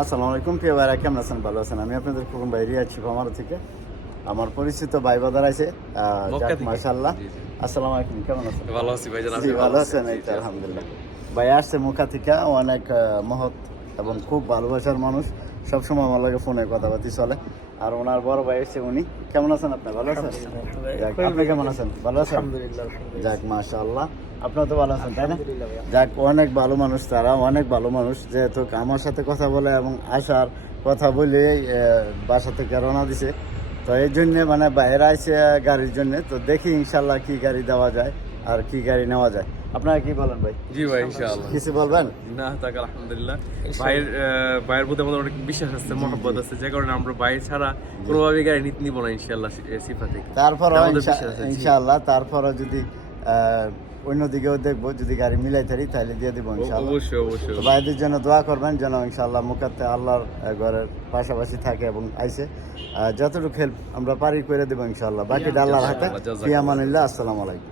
আসসালামু আলাইকুম প্রিয় ভাইরা কেমন আছেন? ভালো আছেন? আমি আপনাদের খুব বাইরে আছি আমার থেকে। আমার পরিচিত ভাই বাদার আছে মাশাল্লাহ। আসসালামু আলাইকুম কেমন আছেন? ভালো আছি ভাই ভালো আছেন? এই তো আলহামদুলিল্লাহ। ভাই আসছে মুখা থেকে অনেক মহৎ এবং খুব ভালোবাসার মানুষ। সবসময় আমার লাগে ফোনে কথাবার্তি চলে। আর ওনার বড় ভাই এসছে উনি। কেমন আছেন আপনি? ভালো আছেন? যাক, আপনি কেমন আছেন? ভালো আছেন? যাক মাশাআল্লাহ। আপনারা তো ভালো আছেন তাই না? যাক অনেক ভালো মানুষ তারা অনেক ভালো মানুষ। যেহেতু আমার সাথে কথা বলে এবং আসার কথা বলে বাসা থেকে রওনা দিছে। তো এই জন্য মানে বাইরে আছে গাড়ির জন্য। তো দেখি ইনশাল্লাহ কি গাড়ি দেওয়া যায় আর কি গাড়ি নেওয়া যায়। আপনারা কি বলেন ভাই? জি ভাই ইনশাআল্লাহ। কিছু বলবেন? না থাক আলহামদুলিল্লাহ। ভাইয়ের ভাইয়ের প্রতি আমাদের অনেক বিশ্বাস আছে মহব্বত আছে যে কারণে আমরা ভাই ছাড়া কোনোভাবে গাড়ি নিতে নিব না ইনশাআল্লাহ সিফা থেকে জি। ইনশাআল্লাহ তারপরও যদি আহ, অন্যদিকেও দেখব যদি গাড়ি মিলাই থাকি তাহলে দিয়ে দিব ইনশাআল্লাহ। অবশ্যই অবশ্যই ভাইদের জন্য দোয়া করবেন যেন ইনশাআল্লাহ মুখাতে আল্লাহর ঘরের পাশাপাশি থাকে এবং আইসে। যতটুকু হেল্প আমরা পারি করে দেবো ইনশাআল্লাহ। বাকিটা আল্লাহর হাতে। ফিয়ামানিল্লাহ আসসালামু আলাইকুম।